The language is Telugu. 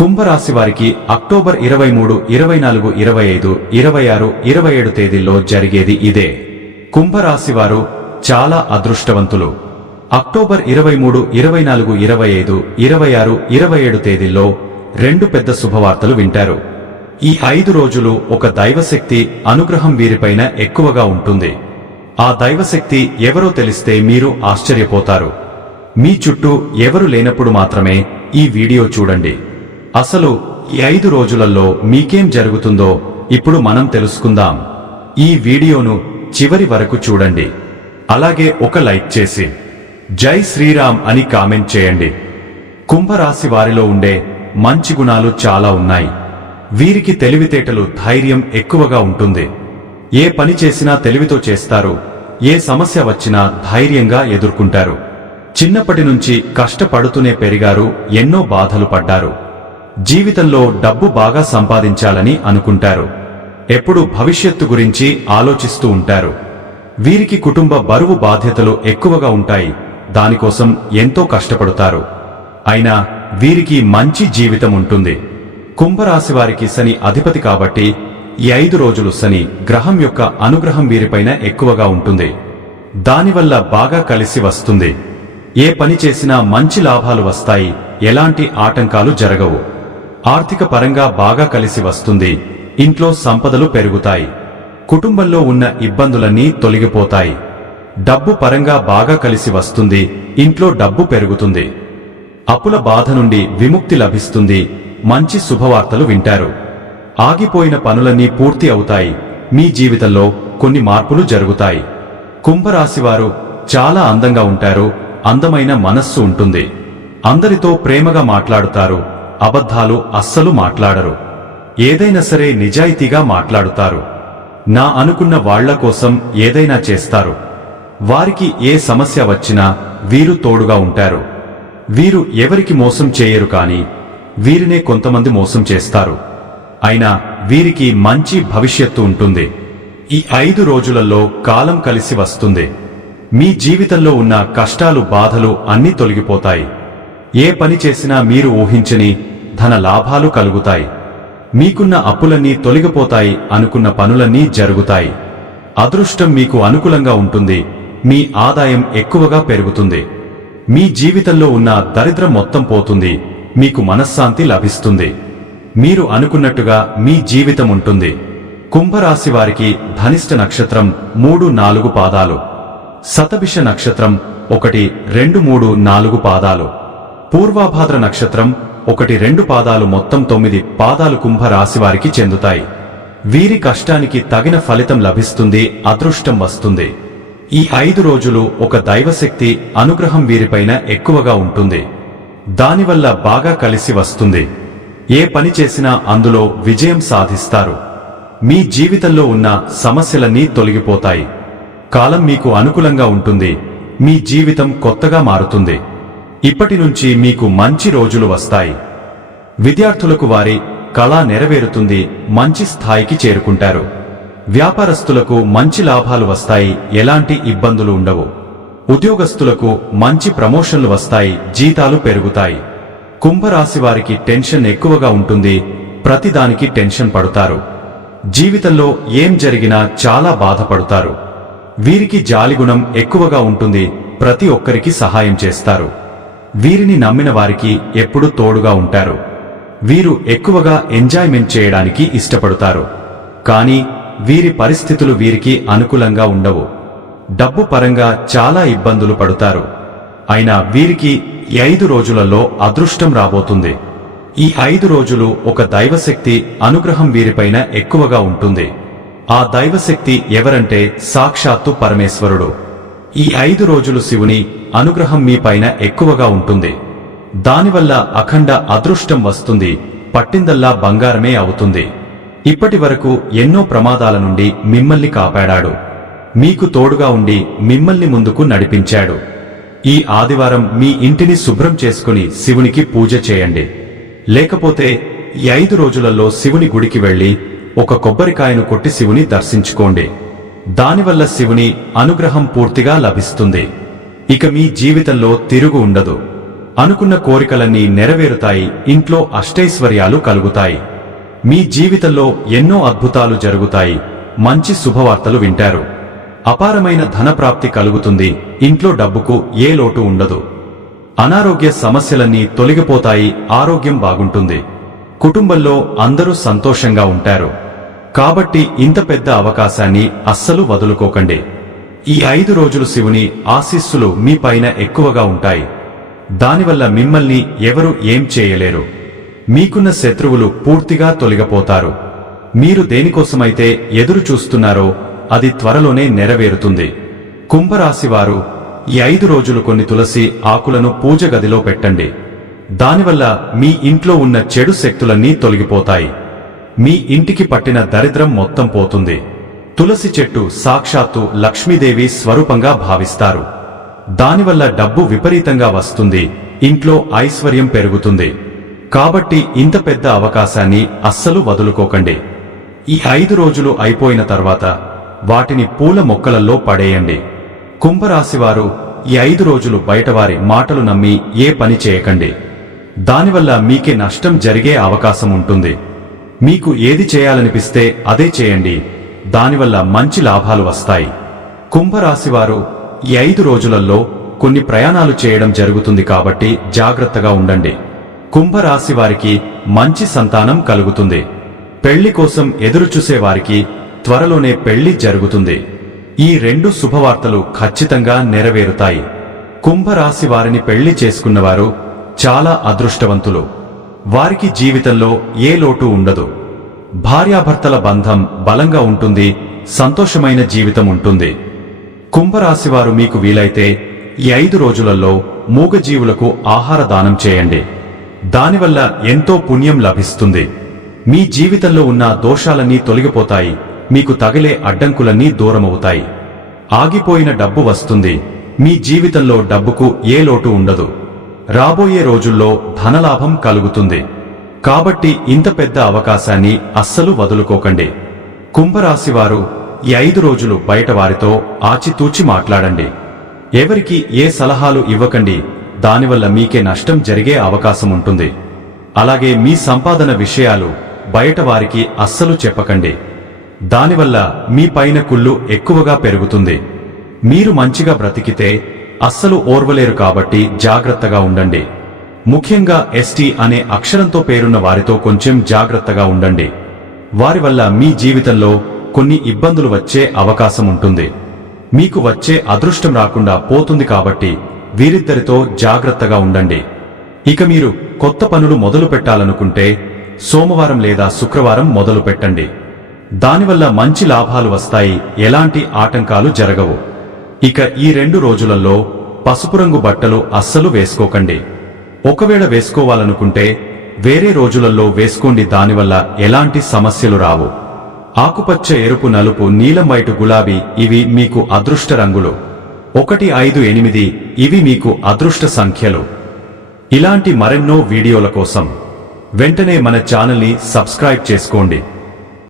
కుంభరాశి వారికి అక్టోబర్ 23, 24, 25, 26, 27 తేదీల్లో జరిగేది ఇదే. కుంభరాశి వారు చాలా అదృష్టవంతులు. అక్టోబర్ 23, 24, 25, 26, 27 తేదీల్లో రెండు పెద్ద శుభవార్తలు వింటారు. ఈ 5 రోజులు ఒక దైవశక్తి అనుగ్రహం వీరిపైన ఎక్కువగా ఉంటుంది. ఆ దైవశక్తి ఎవరో తెలిస్తే మీరు ఆశ్చర్యపోతారు. మీ చుట్టూ ఎవరు లేనప్పుడు మాత్రమే ఈ వీడియో చూడండి. అసలు ఈ 5 రోజులలో మీకేం జరుగుతుందో ఇప్పుడు మనం తెలుసుకుందాం. ఈ వీడియోను చివరి వరకు చూడండి. అలాగే ఒక లైక్ చేసి జై శ్రీరామ్ అని కామెంట్ చేయండి. కుంభరాశి వారిలో ఉండే మంచి గుణాలు చాలా ఉన్నాయి. వీరికి తెలివితేటలు, ధైర్యం ఎక్కువగా ఉంటుంది. ఏ పని చేసినా తెలివితో చేస్తారు. ఏ సమస్య వచ్చినా ధైర్యంగా ఎదుర్కొంటారు. చిన్నప్పటి నుంచి కష్టపడుతూనే పెరిగారు. ఎన్నో బాధలు పడ్డారు. జీవితంలో డబ్బు బాగా సంపాదించాలని అనుకుంటారు. ఎప్పుడు భవిష్యత్తు గురించి ఆలోచిస్తూ ఉంటారు. వీరికి కుటుంబ బరువు, బాధ్యతలు ఎక్కువగా ఉంటాయి. దానికోసం ఎంతో కష్టపడతారు. అయినా వీరికి మంచి జీవితం ఉంటుంది. కుంభరాశి వారికి శని అధిపతి కాబట్టి ఈ 5 రోజులు శని గ్రహం యొక్క అనుగ్రహం వీరిపైన ఎక్కువగా ఉంటుంది. దానివల్ల బాగా కలిసి వస్తుంది. ఏ పని చేసినా మంచి లాభాలు వస్తాయి. ఎలాంటి ఆటంకాలు జరగవు. ఆర్థిక పరంగా బాగా కలిసి వస్తుంది. ఇంట్లో సంపదలు పెరుగుతాయి. కుటుంబంలో ఉన్న ఇబ్బందులన్నీ తొలగిపోతాయి. డబ్బు పరంగా బాగా కలిసి వస్తుంది. ఇంట్లో డబ్బు పెరుగుతుంది. అప్పుల బాధ నుండి విముక్తి లభిస్తుంది. మంచి శుభవార్తలు వింటారు. ఆగిపోయిన పనులన్నీ పూర్తి అవుతాయి. మీ జీవితంలో కొన్ని మార్పులు జరుగుతాయి. కుంభరాశివారు చాలా అందంగా ఉంటారు. అందమైన మనస్సు ఉంటుంది. అందరితో ప్రేమగా మాట్లాడుతారు. అబద్ధాలు అస్సలు మాట్లాడరు. ఏదైనా సరే నిజాయితీగా మాట్లాడుతారు. నా అనుకున్న వాళ్ల కోసం ఏదైనా చేస్తారు. వారికి ఏ సమస్య వచ్చినా వీరు తోడుగా ఉంటారు. వీరు ఎవరికి మోసం చేయరు, కానీ వీరినే కొంతమంది మోసం చేస్తారు. అయినా వీరికి మంచి భవిష్యత్తు ఉంటుంది. ఈ 5 రోజులలో కాలం కలిసి వస్తుంది. మీ జీవితంలో ఉన్న కష్టాలు, బాధలు అన్నీ తొలగిపోతాయి. ఏ పని చేసినా మీరు ఊహించని ధన లాభాలు కలుగుతాయి. మీకున్న అప్పులన్నీ తొలగిపోతాయి. అనుకున్న పనులన్నీ జరుగుతాయి. అదృష్టం మీకు అనుకూలంగా ఉంటుంది. మీ ఆదాయం ఎక్కువగా పెరుగుతుంది. మీ జీవితంలో ఉన్న దరిద్రం మొత్తం పోతుంది. మీకు మనశ్శాంతి లభిస్తుంది. మీరు అనుకున్నట్టుగా మీ జీవితం ఉంటుంది. కుంభరాశి వారికి ధనిష్ట నక్షత్రం 3, 4 పాదాలు, శతభిష నక్షత్రం 1, 2, 3, 4 పాదాలు, పూర్వాభాద్ర నక్షత్రం 1, 2 పాదాలు, మొత్తం 9 పాదాలు కుంభరాశివారికి చెందుతాయి. వీరి కష్టానికి తగిన ఫలితం లభిస్తుంది. అదృష్టం వస్తుంది. ఈ 5 రోజులు ఒక దైవశక్తి అనుగ్రహం వీరిపైన ఎక్కువగా ఉంటుంది. దానివల్ల బాగా కలిసి వస్తుంది. ఏ పని చేసినా అందులో విజయం సాధిస్తారు. మీ జీవితంలో ఉన్న సమస్యలన్నీ తొలగిపోతాయి. కాలం మీకు అనుకూలంగా ఉంటుంది. మీ జీవితం కొత్తగా మారుతుంది. ఇప్పటి నుంచి మీకు మంచి రోజులు వస్తాయి. విద్యార్థులకు వారి కళ నెరవేరుతుంది. మంచి స్థాయికి చేరుకుంటారు. వ్యాపారస్తులకు మంచి లాభాలు వస్తాయి. ఎలాంటి ఇబ్బందులు ఉండవు. ఉద్యోగస్తులకు మంచి ప్రమోషన్లు వస్తాయి. జీతాలు పెరుగుతాయి. కుంభరాశి వారికి టెన్షన్ ఎక్కువగా ఉంటుంది. ప్రతిదానికి టెన్షన్ పడుతారు. జీవితంలో ఏం జరిగినా చాలా బాధపడతారు. వీరికి జాలిగుణం ఎక్కువగా ఉంటుంది. ప్రతి ఒక్కరికి సహాయం చేస్తారు. వీరిని నమ్మిన వారికి ఎప్పుడూ తోడుగా ఉంటారు. వీరు ఎక్కువగా ఎంజాయ్మెంట్ చేయడానికి ఇష్టపడతారు. కానీ వీరి పరిస్థితులు వీరికి అనుకూలంగా ఉండవు. డబ్బు పరంగా చాలా ఇబ్బందులు పడుతారు. అయినా వీరికి ఈ 5 రోజులలో అదృష్టం రాబోతుంది. ఈ 5 రోజులు ఒక దైవశక్తి అనుగ్రహం వీరిపైన ఎక్కువగా ఉంటుంది. ఆ దైవశక్తి ఎవరంటే సాక్షాత్తు పరమేశ్వరుడు. ఈ 5 రోజులు శివుని అనుగ్రహం మీ పైన ఎక్కువగా ఉంటుంది. దానివల్ల అఖండ అదృష్టం వస్తుంది. పట్టిందల్లా బంగారమే అవుతుంది. ఇప్పటి వరకు ఎన్నో ప్రమాదాల నుండి మిమ్మల్ని కాపాడాడు. మీకు తోడుగా ఉండి మిమ్మల్ని ముందుకు నడిపించాడు. ఈ ఆదివారం మీ ఇంటిని శుభ్రం చేసుకుని శివునికి పూజ చేయండి. లేకపోతే ఈ 5 రోజులలో శివుని గుడికి వెళ్లి ఒక కొబ్బరికాయను కొట్టి శివుని దర్శించుకోండి. దానివల్ల శివుని అనుగ్రహం పూర్తిగా లభిస్తుంది. ఇక మీ జీవితంలో తిరుగు ఉండదు. అనుకున్న కోరికలన్నీ నెరవేరుతాయి. ఇంట్లో అష్టైశ్వర్యాలు కలుగుతాయి. మీ జీవితంలో ఎన్నో అద్భుతాలు జరుగుతాయి. మంచి శుభవార్తలు వింటారు. అపారమైన ధనప్రాప్తి కలుగుతుంది. ఇంట్లో డబ్బుకు ఏ లోటు ఉండదు. అనారోగ్య సమస్యలన్నీ తొలగిపోతాయి. ఆరోగ్యం బాగుంటుంది. కుటుంబంలో అందరూ సంతోషంగా ఉంటారు. కాబట్టి ఇంత పెద్ద అవకాశాన్ని అస్సలు వదులుకోకండి. ఈ 5 రోజులు శివుని ఆశీస్సులు మీ పైన ఎక్కువగా ఉంటాయి. దానివల్ల మిమ్మల్ని ఎవరు ఏం చేయలేరు. మీకున్న శత్రువులు పూర్తిగా తొలగిపోతారు. మీరు దేనికోసమైతే ఎదురు చూస్తున్నారో అది త్వరలోనే నెరవేరుతుంది. కుంభరాశివారు ఈ 5 రోజులు కొన్ని తులసి ఆకులను పూజ గదిలో పెట్టండి. దానివల్ల మీ ఇంట్లో ఉన్న చెడు శక్తులన్నీ తొలగిపోతాయి. మీ ఇంటికి పట్టిన దరిద్రం మొత్తం పోతుంది. తులసి చెట్టు సాక్షాత్తు లక్ష్మీదేవి స్వరూపంగా భావిస్తారు. దానివల్ల డబ్బు విపరీతంగా వస్తుంది. ఇంట్లో ఐశ్వర్యం పెరుగుతుంది. కాబట్టి ఇంత పెద్ద అవకాశాన్ని అస్సలు వదులుకోకండి. ఈ 5 రోజులు అయిపోయిన తర్వాత వాటిని పూల మొక్కలలో పడేయండి. కుంభరాశివారు ఈ 5 రోజులు బయటవారి మాటలు నమ్మి ఏ పని చేయకండి. దానివల్ల మీకే నష్టం జరిగే అవకాశం ఉంటుంది. మీకు ఏది చేయాలనిపిస్తే అదే చేయండి. దానివల్ల మంచి లాభాలు వస్తాయి. కుంభరాశివారు ఈ 5 రోజులలో కొన్ని ప్రయాణాలు చేయడం జరుగుతుంది కాబట్టి జాగ్రత్తగా ఉండండి. కుంభరాశివారికి మంచి సంతానం కలుగుతుంది. పెళ్లి కోసం ఎదురుచూసేవారికి త్వరలోనే పెళ్లి జరుగుతుంది. ఈ 2 శుభవార్తలు ఖచ్చితంగా నెరవేరుతాయి. కుంభరాశివారిని పెళ్లి చేసుకున్నవారు చాలా అదృష్టవంతులు. వారికి జీవితంలో ఏ లోటు ఉండదు. భార్యాభర్తల బంధం బలంగా ఉంటుంది. సంతోషమైన జీవితం ఉంటుంది. కుంభరాశివారు మీకు వీలైతే ఈ 5 రోజులలో మూగజీవులకు ఆహార దానం చేయండి. దానివల్ల ఎంతో పుణ్యం లభిస్తుంది. మీ జీవితంలో ఉన్న దోషాలన్నీ తొలగిపోతాయి. మీకు తగిలే అడ్డంకులన్నీ దూరమవుతాయి. ఆగిపోయిన డబ్బు వస్తుంది. మీ జీవితంలో డబ్బుకు ఏ లోటు ఉండదు. రాబోయే రోజుల్లో ధనలాభం కలుగుతుంది. కాబట్టి ఇంత పెద్ద అవకాశాన్ని అస్సలు వదులుకోకండి. కుంభరాశివారు ఈ 5 రోజులు బయట వారితో ఆచితూచి మాట్లాడండి. ఎవరికి ఏ సలహాలు ఇవ్వకండి. దానివల్ల మీకే నష్టం జరిగే అవకాశం ఉంటుంది. అలాగే మీ సంపాదన విషయాలు బయట వారికి అస్సలు చెప్పకండి. దానివల్ల మీ పైన కుళ్ళు ఎక్కువగా పెరుగుతుంది. మీరు మంచిగా బ్రతికితే అస్సలు ఓర్వలేరు. కాబట్టి జాగ్రత్తగా ఉండండి. ముఖ్యంగా ఎస్టీ అనే అక్షరంతో పేరున్న వారితో కొంచెం జాగ్రత్తగా ఉండండి. వారి వల్ల మీ జీవితంలో కొన్ని ఇబ్బందులు వచ్చే అవకాశం ఉంటుంది. మీకు వచ్చే అదృష్టం రాకుండా పోతుంది. కాబట్టి వీరిద్దరితో జాగ్రత్తగా ఉండండి. ఇక మీరు కొత్త పనులు మొదలు పెట్టాలనుకుంటే సోమవారం లేదా శుక్రవారం మొదలు పెట్టండి. దానివల్ల మంచి లాభాలు వస్తాయి. ఎలాంటి ఆటంకాలు జరగవు. ఇక ఈ 2 రోజులలో పసుపు రంగు బట్టలు అస్సలు వేసుకోకండి. ఒకవేళ వేసుకోవాలనుకుంటే వేరే రోజులలో వేసుకోండి. దానివల్ల ఎలాంటి సమస్యలు రావు. ఆకుపచ్చ, ఎరుపు, నలుపు, నీలం, వైటు, గులాబీ ఇవి మీకు అదృష్ట రంగులు. 1, 5, 8 ఇవి మీకు అదృష్ట సంఖ్యలు. ఇలాంటి మరెన్నో వీడియోల కోసం వెంటనే మన ఛానల్ని సబ్స్క్రైబ్ చేసుకోండి.